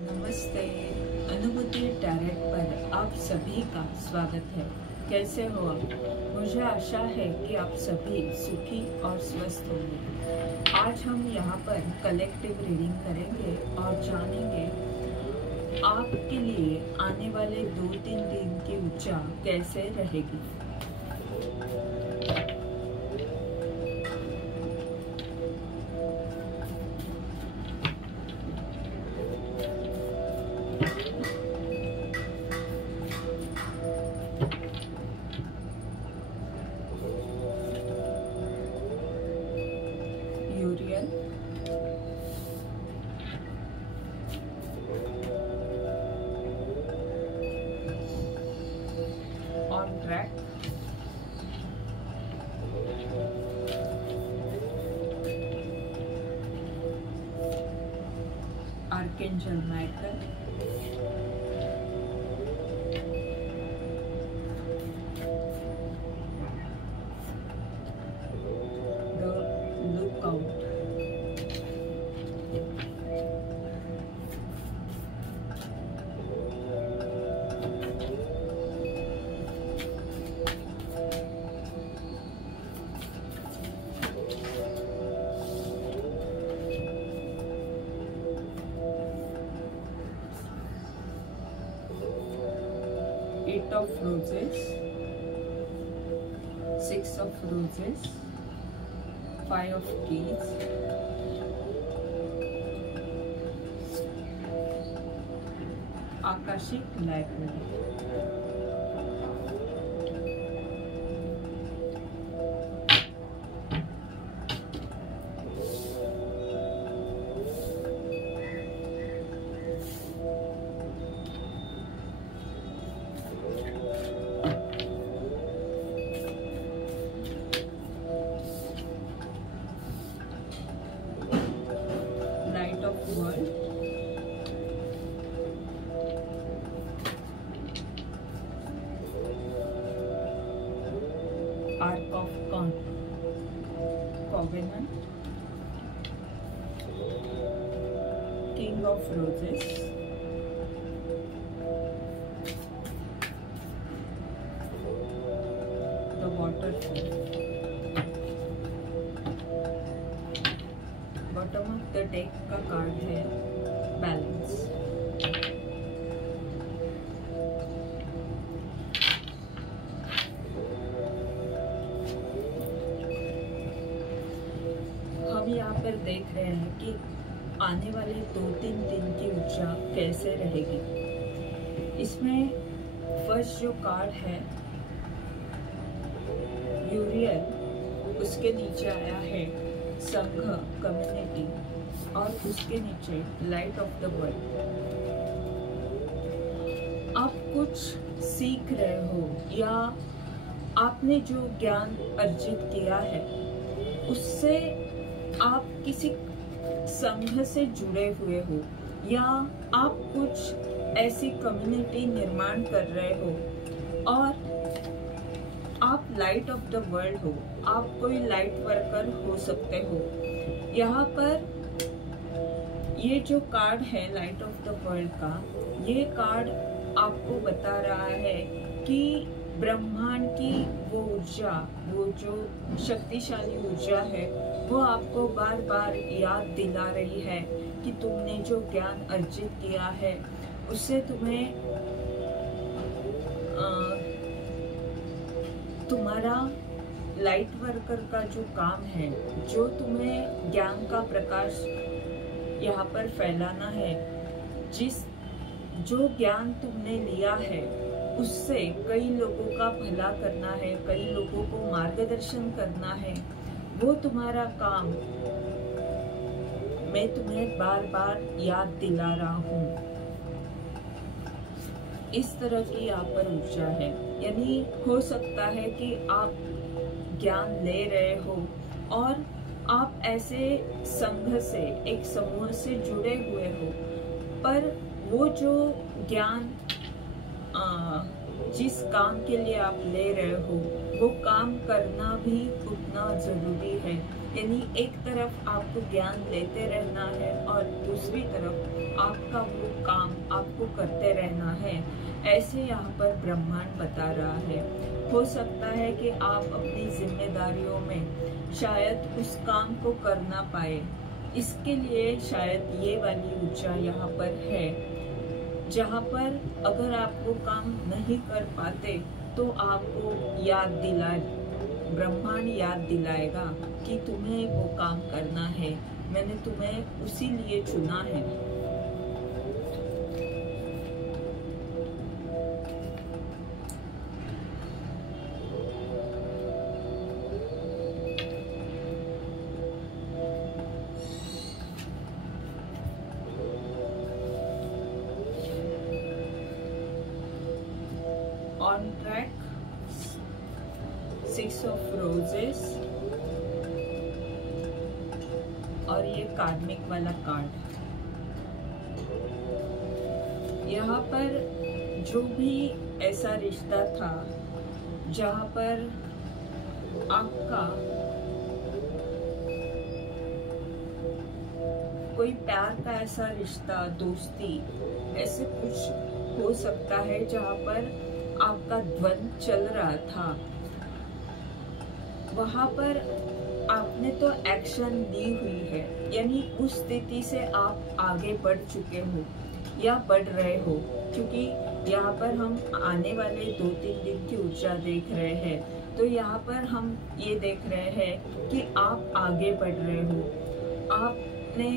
नमस्ते। अनुभूति टैरेट पर आप सभी का स्वागत है। कैसे हो आप? मुझे आशा है कि आप सभी सुखी और स्वस्थ होंगे। आज हम यहाँ पर कलेक्टिव रीडिंग करेंगे और जानेंगे आपके लिए आने वाले 2-3 दिन की ऊर्जा कैसे रहेगी। Uriel, on track, archangel Michael, the lookout, Eight of Roses, Six of Roses, Five of Keys, Akashic library, Knight of World, Ark of Covenant, King of Roses, the Waterfall, bottom of the deck का card है balance. हम यहाँ पर देख रहे हैं कि आने वाले 2-3 दिन की ऊर्जा कैसे रहेगी। इसमें फर्स्ट जो कार्ड है यूरियल, उसके नीचे आया है संघ कम्युनिटी और उसके नीचे लाइट ऑफ द वर्ल्ड। आप कुछ सीख रहे हो या आपने जो ज्ञान अर्जित किया है उससे आप किसी संघ से जुड़े हुए हो या आप कुछ ऐसी कम्युनिटी निर्माण कर रहे हो और आप लाइट ऑफ द वर्ल्ड हो। आप कोई लाइट वर्कर हो सकते हो। यहाँ पर ये जो कार्ड है लाइट ऑफ द वर्ल्ड का, ये कार्ड आपको बता रहा है कि ब्रह्मांड की वो ऊर्जा, वो जो शक्तिशाली ऊर्जा है, वो आपको बार बार याद दिला रही है कि तुमने जो ज्ञान अर्जित किया है उससे तुम्हें तुम्हारा लाइट वर्कर का जो काम है, जो तुम्हें ज्ञान का प्रकाश यहाँ पर फैलाना है, जो ज्ञान तुमने लिया है उससे कई लोगों का भला करना है, कई लोगों को मार्गदर्शन करना है, वो तुम्हारा काम मैं तुम्हें बार बार याद दिला रहा हूँ। इस तरह की यहाँ पर ऊर्जा है। यानी हो सकता है कि आप ज्ञान ले रहे हो और आप ऐसे संघ से, एक समूह से जुड़े हुए हो, पर वो जो ज्ञान जिस काम के लिए आप ले रहे हो वो काम करना भी उतना जरूरी है। यानी एक तरफ आपको ज्ञान लेते रहना है और दूसरी तरफ आपका वो काम आपको करते रहना है, ऐसे यहाँ पर ब्रह्मांड बता रहा है। हो सकता है कि आप अपनी जिम्मेदारियों में शायद उस काम को कर ना पाए, इसके लिए शायद ये वाली ऊर्जा यहाँ पर है, जहाँ पर अगर आप वो काम नहीं कर पाते तो आपको ब्रह्मांड याद दिलाएगा कि तुम्हें वो काम करना है, मैंने तुम्हें उसी लिए चुना है। ऑन ट्रैक, 6 ऑफ रोजेस और ये कार्मिक वाला कार्ड। यहाँ पर जो भी ऐसा रिश्ता था जहाँ पर आपका कोई प्यार का ऐसा रिश्ता, दोस्ती, ऐसे कुछ हो सकता है जहाँ पर आपका द्वंद्व चल रहा था, वहां पर आपने तो एक्शन ली हुई है, यानी उस स्थिति से आप आगे बढ़ चुके हो या बढ़ रहे हो, क्योंकि यहाँ पर हम आने वाले 2-3 दिन की ऊर्जा देख रहे हैं। तो यहाँ पर हम ये देख रहे हैं कि आप आगे बढ़ रहे हो, आपने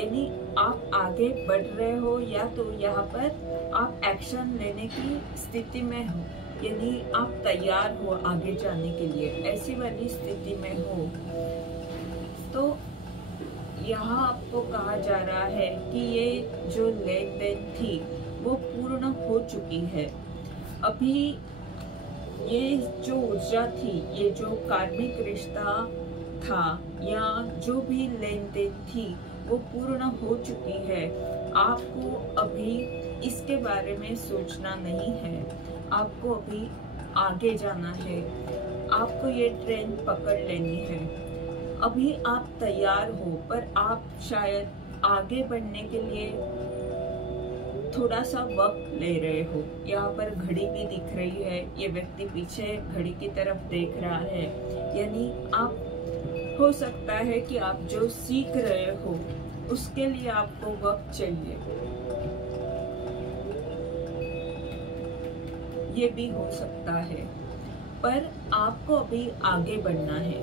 यानी आप आगे बढ़ रहे हो, या तो यहाँ पर आप एक्शन लेने की स्थिति में हो, यानी आप तैयार हो आगे जाने के लिए, ऐसी वाली स्थिति में हो। तो यहाँ आपको कहा जा रहा है कि ये जो लेन देन थी वो पूर्ण हो चुकी है। अभी ये जो ऊर्जा थी, ये जो कार्मिक रिश्ता था या जो भी लेन देन थी वो पूर्ण हो चुकी है। आपको अभी इसके बारे में सोचना नहीं है, आपको अभी आगे जाना है, आपको ये ट्रेन पकड़ लेनी है। अभी आप तैयार हो, पर आप शायद आगे बढ़ने के लिए थोड़ा सा वक्त ले रहे हो। यहाँ पर घड़ी भी दिख रही है, ये व्यक्ति पीछे घड़ी की तरफ देख रहा है, यानी आप हो सकता है कि आप जो सीख रहे हो उसके लिए आपको वक्त चाहिए, ये भी हो सकता है, पर आपको अभी आगे बढ़ना है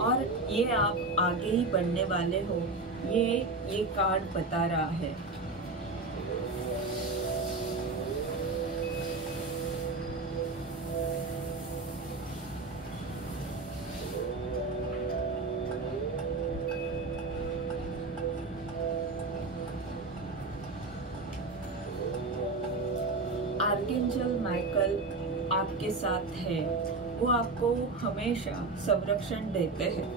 और ये आप आगे ही बढ़ने वाले हो, ये कार्ड बता रहा है। आर्कएंजल माइकल आपके साथ है, वो आपको हमेशा संरक्षण देते हैं।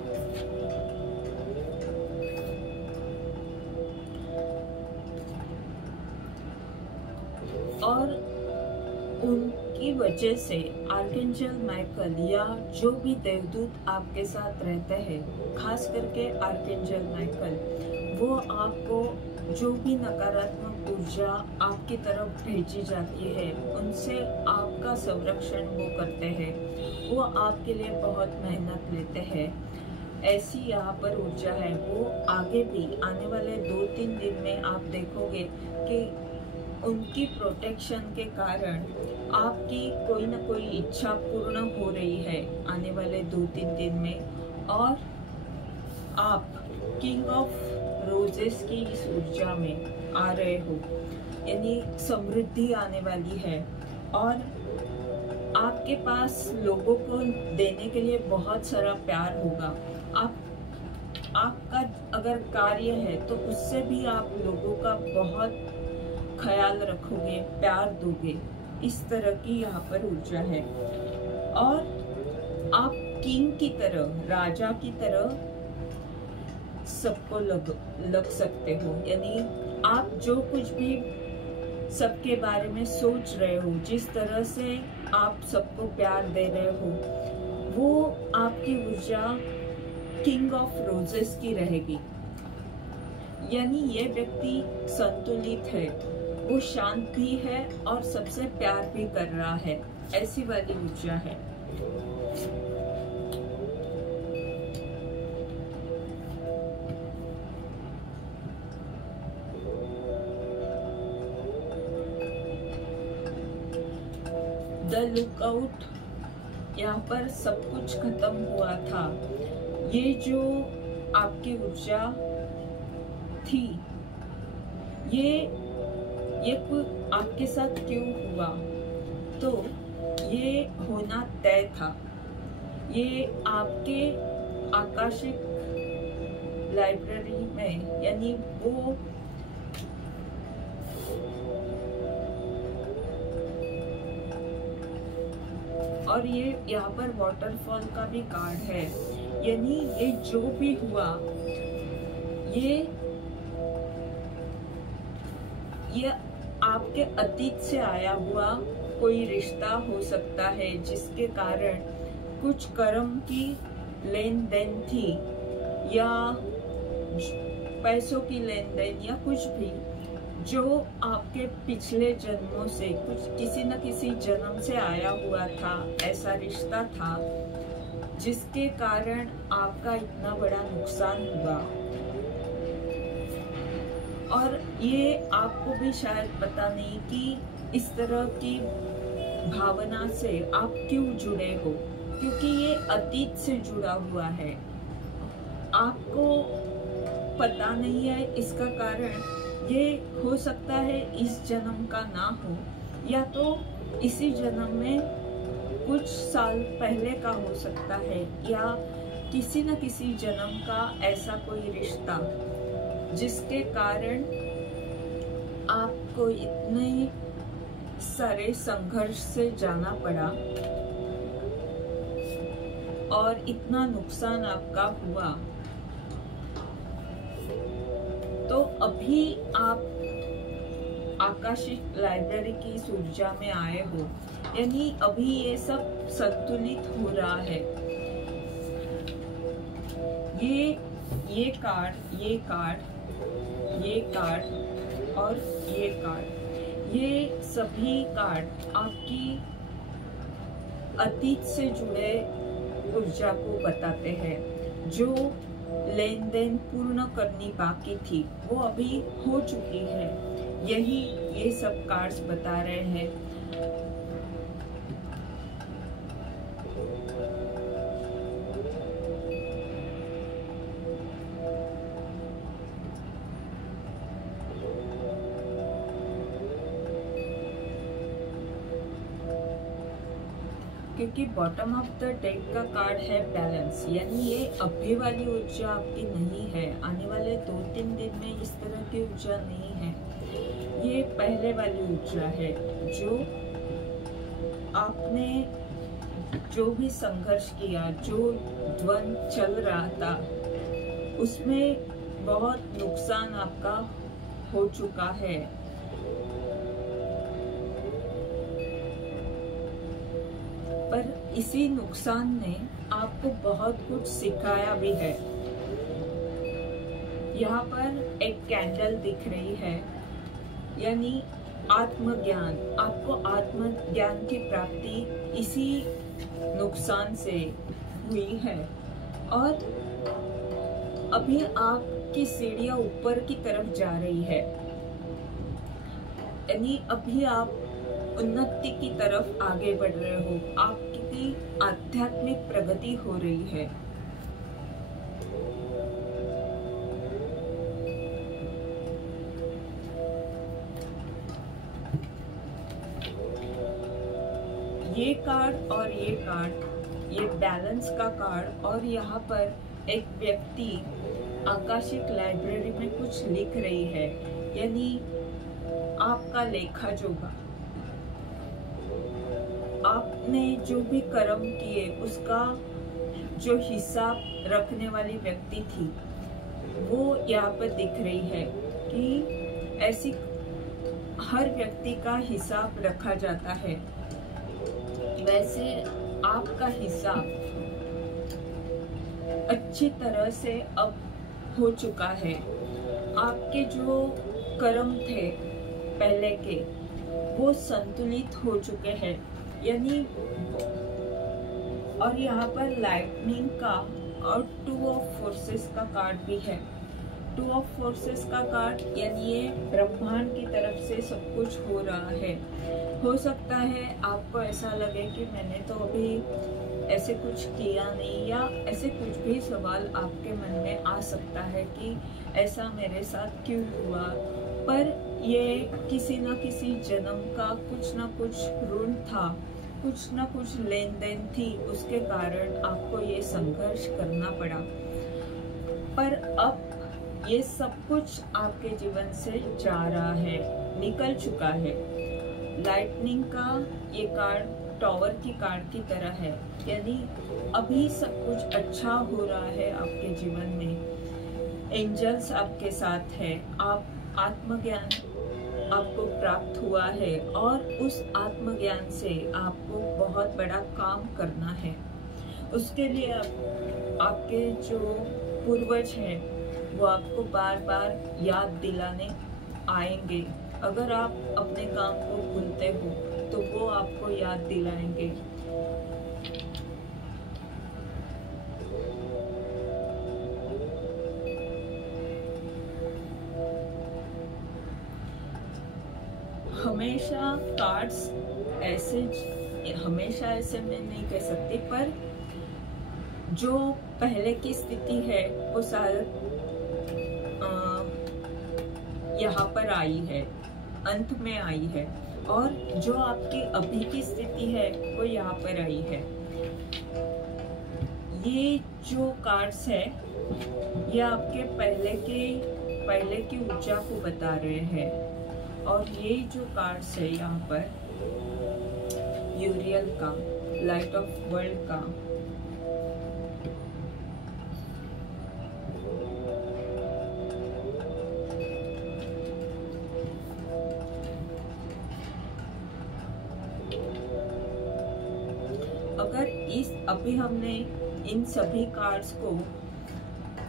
और उनकी वजह से आर्कएंजल माइकल या जो भी देवदूत आपके साथ रहते हैं, खास करके आर्कएंजल माइकल, वो आपको जो भी नकारात्मक ऊर्जा आपकी तरफ भेजी जाती है उनसे आपका संरक्षण वो करते हैं, वो आपके लिए बहुत मेहनत लेते हैं। ऐसी यहाँ पर ऊर्जा है। वो आगे भी आने वाले 2-3 दिन में आप देखोगे कि उनकी प्रोटेक्शन के कारण आपकी कोई ना कोई इच्छा पूर्ण हो रही है आने वाले 2-3 दिन में, और आप किंग ऑफ रोजेस की इस ऊर्जा में आ रहे हो, यानी समृद्धि आने वाली है और आपके पास लोगों को देने के लिए बहुत सारा प्यार होगा। आपका अगर कार्य है तो उससे भी आप लोगों का बहुत ख्याल रखोगे, प्यार दोगे, इस तरह की यहाँ पर ऊर्जा है। और आप किंग की तरह, राजा की तरह सबको लग सकते हो, यानी आप जो कुछ भी सबके बारे में सोच रहे हो, जिस तरह से आप सबको प्यार दे रहे हो, वो आपकी ऊर्जा किंग ऑफ रोजेस की रहेगी। यानी ये व्यक्ति संतुलित है, वो शांत भी है और सबसे प्यार भी कर रहा है, ऐसी वाली ऊर्जा है। द लुकआउट, यहाँ पर सब कुछ खत्म हुआ था। ये जो आपकी ऊर्जा थी, ये आपके साथ क्यों हुआ, तो ये होना तय था। ये आपके आकाशिक लाइब्रेरी में, यानी वो और ये यहाँ पर वाटरफॉल का भी कार्ड है। यानी ये जो भी हुआ, ये आपके अतीत से आया हुआ कोई रिश्ता हो सकता है, जिसके कारण कुछ कर्म की लेन देन थी, या पैसों की लेन देन, या कुछ भी जो आपके पिछले जन्मों से किसी न किसी जन्म से आया हुआ था, ऐसा रिश्ता था जिसके कारण आपका इतना बड़ा नुकसान हुआ। और ये आपको भी शायद पता नहीं कि इस तरह की भावना से आप क्यों जुड़े हो, क्योंकि ये अतीत से जुड़ा हुआ है। आपको पता नहीं है इसका कारण। ये हो सकता है इस जन्म का ना हो, या तो इसी जन्म में कुछ साल पहले का हो सकता है, या किसी न किसी जन्म का ऐसा कोई रिश्ता जिसके कारण आपको इतने सारे संघर्ष से जाना पड़ा और इतना नुकसान आपका हुआ। तो अभी आप आकाशिक लाइब्रेरी की इस ऊर्जा में आए हो, यानी अभी ये सब संतुलित हो रहा है। ये कार्ड, ये कार्ड, ये कार्ड और ये कार्ड, ये सभी कार्ड आपकी अतीत से जुड़े ऊर्जा को बताते हैं। जो लेन देन पूर्ण करनी बाकी थी वो अभी हो चुकी है, यही ये सब कार्ड्स बता रहे हैं। क्योंकि बॉटम ऑफ द डेक का कार्ड है बैलेंस, यानी ये अभी वाली ऊर्जा आपकी नहीं है। आने वाले 2-3 दिन में इस तरह की ऊर्जा नहीं है। ये पहले वाली ऊर्जा है, जो आपने जो भी संघर्ष किया, जो द्वंद्व चल रहा था, उसमें बहुत नुकसान आपका हो चुका है। पर इसी नुकसान ने आपको बहुत कुछ सिखाया भी है। यहाँ पर एक कैंडल दिख रही है, यानी आत्मज्ञान। आपको आत्मज्ञान की प्राप्ति इसी नुकसान से हुई है, और अभी आपकी सीढ़ियां ऊपर की तरफ जा रही है, यानी अभी आप उन्नति की तरफ आगे बढ़ रहे हो। आपकी आध्यात्मिक प्रगति हो रही है। ये कार्ड और ये कार्ड, ये बैलेंस का कार्ड, और यहाँ पर एक व्यक्ति आकाशिक लाइब्रेरी में कुछ लिख रही है, यानी आपका लेखा जोखा, आपने जो भी कर्म किए उसका जो हिसाब रखने वाली व्यक्ति थी, वो यहाँ पर दिख रही है कि ऐसी हर व्यक्ति का हिसाब रखा जाता है। वैसे आपका हिसाब अच्छी तरह से अब हो चुका है। आपके जो कर्म थे पहले के वो संतुलित हो चुके हैं, यानी। और यहाँ पर लाइटनिंग का और 2 ऑफ फोर्सेस का कार्ड भी है। 2 ऑफ फोर्सेस का कार्ड यानी ये ब्रह्मांड की तरफ से सब कुछ हो रहा है। हो सकता है आपको ऐसा लगे कि मैंने तो अभी ऐसे कुछ किया नहीं, या ऐसे कुछ भी सवाल आपके मन में आ सकता है कि ऐसा मेरे साथ क्यों हुआ। पर ये किसी न किसी जन्म का कुछ ना कुछ ऋण था, कुछ ना कुछ लेन देन थी, उसके कारण आपको ये संघर्ष करना पड़ा। पर अब ये सब कुछ आपके जीवन से जा रहा है, निकल चुका है। लाइटनिंग का ये कार्ड टॉवर की कार्ड की तरह है, यानी अभी सब कुछ अच्छा हो रहा है आपके जीवन में। एंजल्स आपके साथ है, आप आत्मज्ञान आपको प्राप्त हुआ है, और उस आत्मज्ञान से आपको बहुत बड़ा काम करना है। उसके लिए आपके जो पूर्वज हैं वो आपको बार बार याद दिलाने आएंगे। अगर आप अपने काम को भूलते हो तो वो आपको याद दिलाएंगे। हमेशा कार्ड्स ऐसे, हमेशा ऐसे मैं नहीं कह सकती, पर जो पहले की स्थिति है वो शायद यहाँ पर आई है, अंत में आई है, और जो आपकी अभी की स्थिति है वो यहाँ पर आई है। ये जो कार्ड्स है ये आपके पहले की ऊर्जा को बता रहे हैं। और ये जो कार्ड्स है यहाँ पर यूरियल का, लाइट ऑफ वर्ल्ड का, अगर अभी हमने इन सभी कार्ड्स को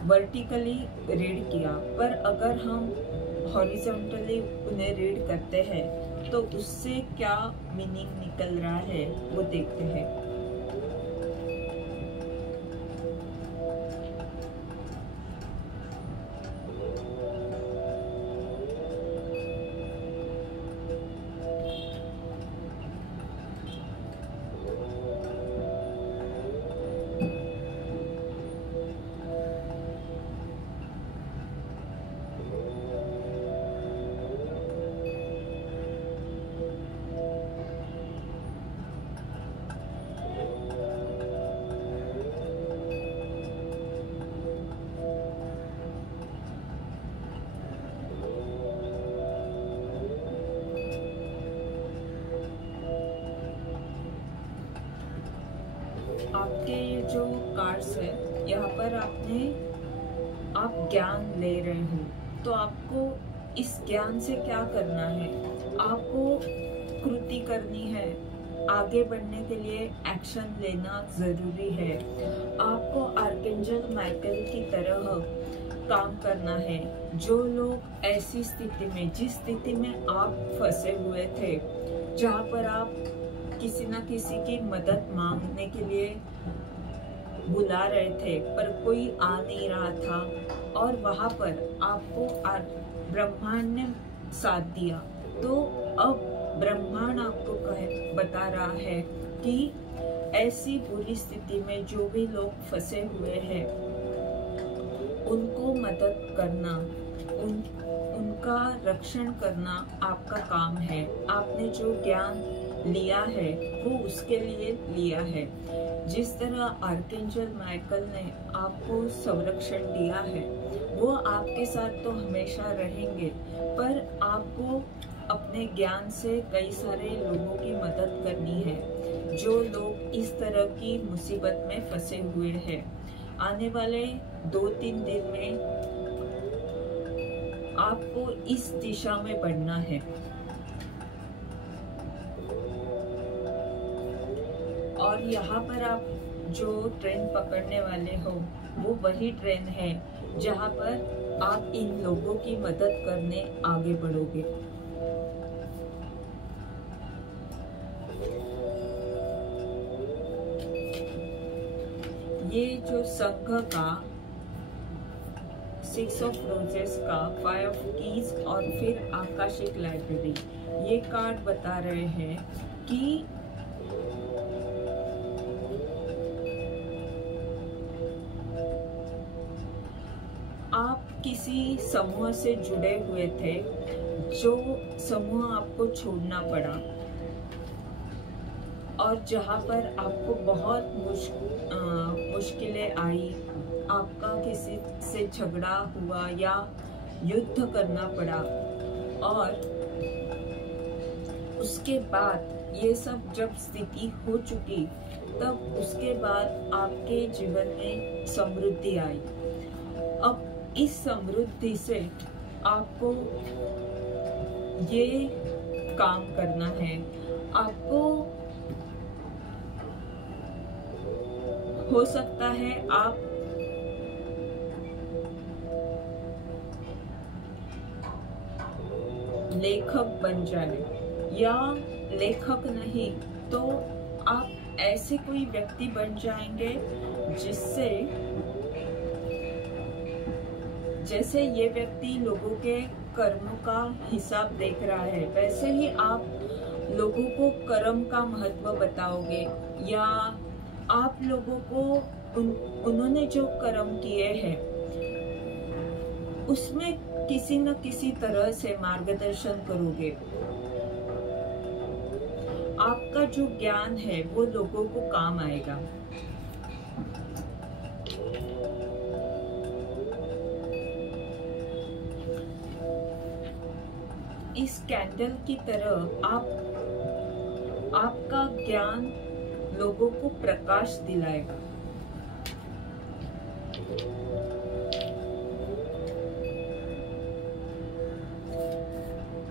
वर्टिकली रीड किया, पर अगर हम हॉरिजॉन्टली उन्हें रीड करते हैं तो उससे क्या मीनिंग निकल रहा है वो देखते हैं। आपके ये जो कार्ड्स है यहाँ पर आप ज्ञान ले रहे हो, तो आपको इस ज्ञान से क्या करना है? आपको कृति करनी है, आगे बढ़ने के लिए एक्शन लेना जरूरी है। आपको आर्कएंजल माइकल की तरह काम करना है। जो लोग ऐसी स्थिति में, जिस स्थिति में आप फंसे हुए थे, जहाँ पर आप किसी न किसी की मदद मांगने के लिए बुला रहे थे पर कोई आ नहीं रहा था, और वहां पर आपको ब्रह्मांड ने साथ दिया, तो अब ब्रह्मांड आपको बता रहा है कि ऐसी बुरी स्थिति में जो भी लोग फंसे हुए हैं उनको मदद करना, उनका रक्षण करना आपका काम है। आपने जो ज्ञान लिया है वो उसके लिए लिया है। जिस तरह आर्कएंजल माइकल ने आपको संरक्षण दिया है वो आपके साथ तो हमेशा रहेंगे, पर आपको अपने ज्ञान से कई सारे लोगों की मदद करनी है जो लोग इस तरह की मुसीबत में फंसे हुए हैं। आने वाले 2-3 दिन में आपको इस दिशा में बढ़ना है। और यहाँ पर आप जो ट्रेन पकड़ने वाले हो वो वही ट्रेन है जहाँ पर आप इन लोगों की मदद करने आगे बढ़ोगे। ये जो संघ का 6 ऑफ रोजेस का 5 ऑफ कीज और फिर आकाशिक लाइब्रेरी, ये कार्ड बता रहे हैं कि आप किसी समूह से जुड़े हुए थे, जो समूह आपको छोड़ना पड़ा और जहाँ पर आपको बहुत मुश्किलें आई, आपका किसी से झगड़ा हुआ या युद्ध करना पड़ा, और उसके बाद ये सब जब स्थिति हो चुकी, तब उसके बाद आपके जीवन में समृद्धि आई। अब इस समृद्धि से आपको ये काम करना है। आपको हो सकता है आप लेखक बन जाए, या लेखक नहीं तो आप ऐसे कोई व्यक्ति बन जाएंगे जिससे, जैसे ये व्यक्ति लोगों के कर्मों का हिसाब देख रहा है, वैसे ही आप लोगों को कर्म का महत्व बताओगे, या आप लोगों को उन्होंने जो कर्म किए हैं उसमें किसी न किसी तरह से मार्गदर्शन करोगे। आपका जो ज्ञान है वो लोगों को काम आएगा। इस कैंडल की तरह आपका ज्ञान लोगों को प्रकाश दिलाएगा।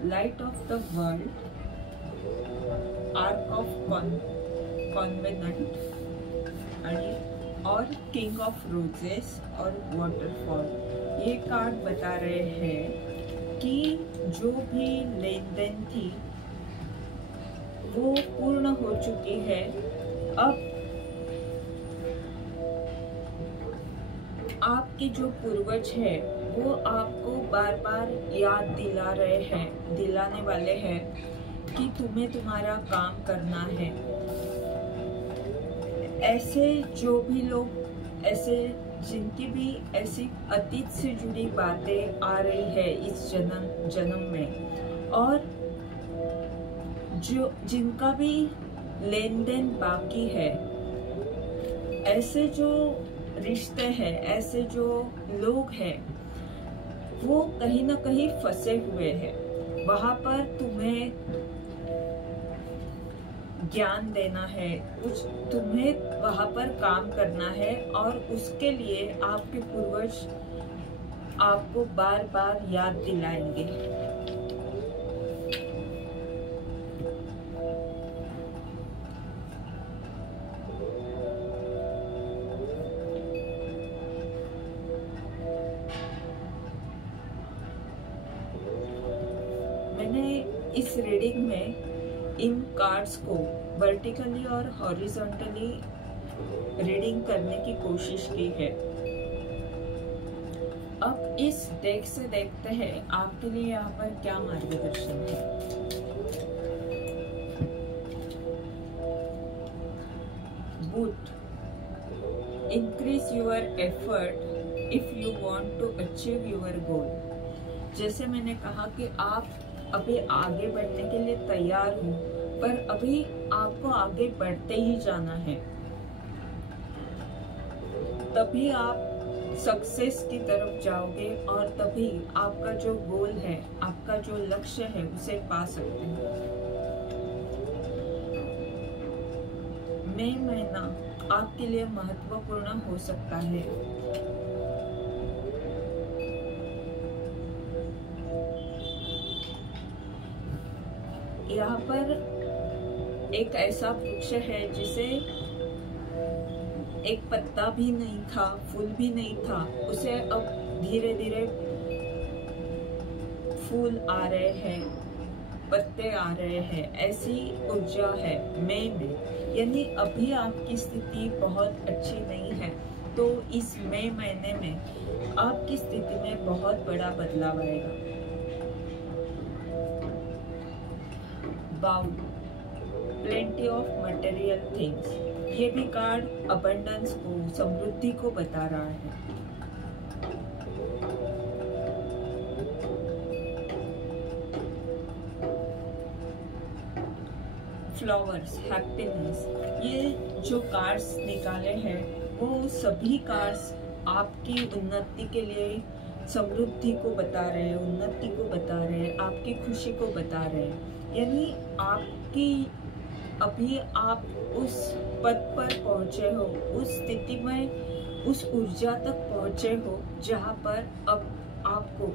Light of the world, ark of covenant और किंग ऑफ रोजेस और वाटरफॉल, ये कार्ड बता रहे हैं कि जो भी लेन देन थी वो पूर्ण हो चुकी है। अब आपके जो पूर्वज है वो आपको बार बार याद दिलाने वाले हैं कि तुम्हें तुम्हारा काम करना है। ऐसे जो भी लोग ऐसे जिनकी भी ऐसी अतीत से जुड़ी बातें आ रही है इस जन्म में, और जो जिनका भी लेन देन बाकी है, ऐसे जो रिश्ते हैं, ऐसे जो लोग हैं, वो कहीं ना कहीं फंसे हुए हैं। वहां पर तुम्हें ज्ञान देना है, कुछ तुम्हें वहां पर काम करना है, और उसके लिए आपके पूर्वज आपको बार बार याद दिलाएंगे। मैंने इस रीडिंग में इन कार्ड्स को वर्टिकली और हॉरिजॉन्टली रीडिंग करने की कोशिश की है। अब इस डेक से देखते हैं आपके लिए यहाँ पर क्या मार्गदर्शन है। Wood, increase your effort if you want to achieve your goal। जैसे मैंने कहा कि आप अभी आगे बढ़ने के लिए तैयार हो, पर अभी आपको आगे बढ़ते ही जाना है, तभी आप सक्सेस की तरफ जाओगे और तभी आपका जो गोल है, आपका जो लक्ष्य है, उसे पा सकते हैं। मई महीना आपके लिए महत्वपूर्ण हो सकता है। यहाँ पर एक ऐसा वृक्ष है जिसे एक पत्ता भी नहीं था, फूल भी नहीं था, उसे अब धीरे धीरे फूल आ रहे हैं, पत्ते आ रहे हैं। ऐसी ऊर्जा है मई में। यानी अभी आपकी स्थिति बहुत अच्छी नहीं है, तो इस मई महीने में आपकी स्थिति में बहुत बड़ा बदलाव आएगा। Bowl, plenty of material things, ये भी कार्ड अबंडेंस को, समृद्धि को बता रहा है। फ्लावर्स, हैप्पीनेस, ये जो कार्ड्स निकाले हैं वो सभी कार्ड्स आपकी उन्नति के लिए, समृद्धि को बता रहे हैं, उन्नति को बता रहे हैं, आपकी खुशी को बता रहे हैं। यानी आपकी अभी आप उस पद पर पहुंचे हो, उस स्थिति में, उस ऊर्जा तक पहुंचे हो जहां पर अब आपको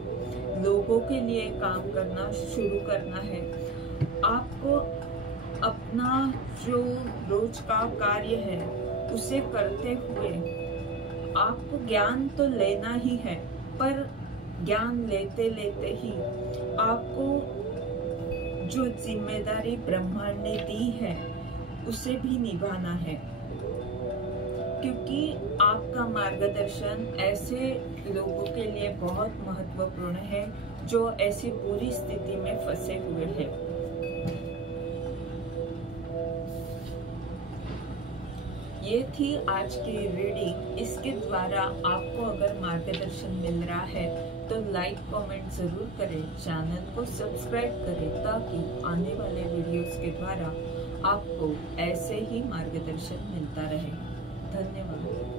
लोगों के लिए काम करना शुरू करना है। आपको अपना जो रोज का कार्य है उसे करते हुए आपको ज्ञान तो लेना ही है, पर ज्ञान लेते लेते ही आपको जो जिम्मेदारी ब्रह्मांड ने दी है उसे भी निभाना है, क्योंकि आपका मार्गदर्शन ऐसे लोगों के लिए बहुत महत्वपूर्ण है जो ऐसी बुरी स्थिति में फंसे हुए हैं। ये थी आज की रीडिंग। इसके द्वारा आपको अगर मार्गदर्शन मिल रहा है तो लाइक कमेंट जरूर करें, चैनल को सब्सक्राइब करें, ताकि आने वाले वीडियोस के द्वारा आपको ऐसे ही मार्गदर्शन मिलता रहे। धन्यवाद।